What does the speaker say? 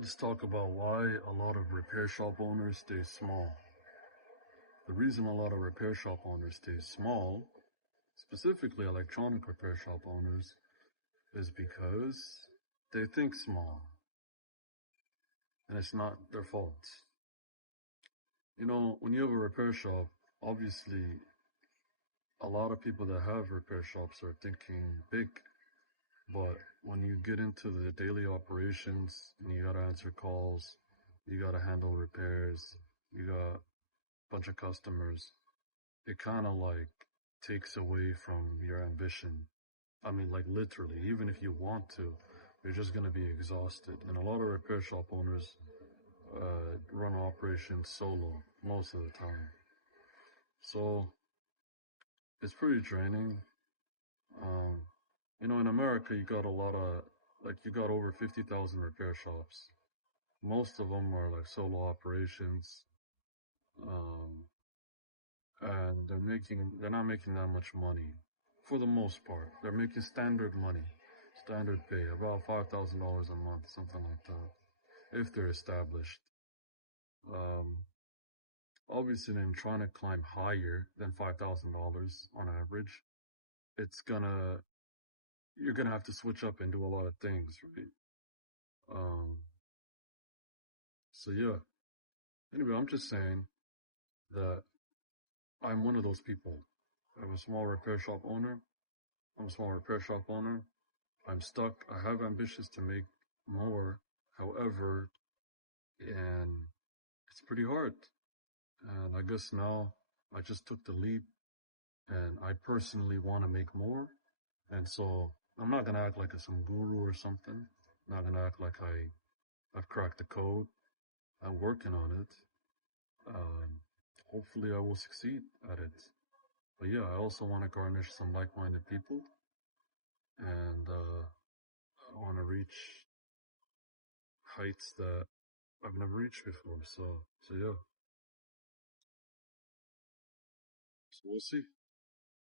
Let's talk about why a lot of repair shop owners stay small. The reason a lot of repair shop owners stay small, specifically electronic repair shop owners, is because they think small. And it's not their fault. You know, when you have a repair shop, obviously a lot of people that have repair shops are thinking big. But when you get into the daily operations and you gotta answer calls, you gotta handle repairs, you got a bunch of customers, it kind of like takes away from your ambition. I mean, like literally, even if you want to, you're just gonna be exhausted. And a lot of repair shop owners run operations solo most of the time. So it's pretty draining. Um, you know, in America, you got a lot of, like, you got over 50,000 repair shops. Most of them are like solo operations. Um, and they're not making that much money for the most part. They're making standard money, standard pay, about $5,000 a month, something like that, if they're established. Um, obviously, then trying to climb higher than $5,000 on average, it's gonna, you're gonna have to switch up and do a lot of things, right? Um, so yeah. Anyway, I'm just saying that I'm one of those people. I'm a small repair shop owner. I'm a small repair shop owner. I'm stuck. I have ambitions to make more. However, and it's pretty hard. And I guess now I just took the leap and I personally want to make more. And so I'm not going to act like some guru or something. I'm not going to act like I've cracked the code. I'm working on it. Hopefully I will succeed at it. But yeah, I also want to garnish some like-minded people and, I want to reach heights that I've never reached before. So yeah. So we'll see.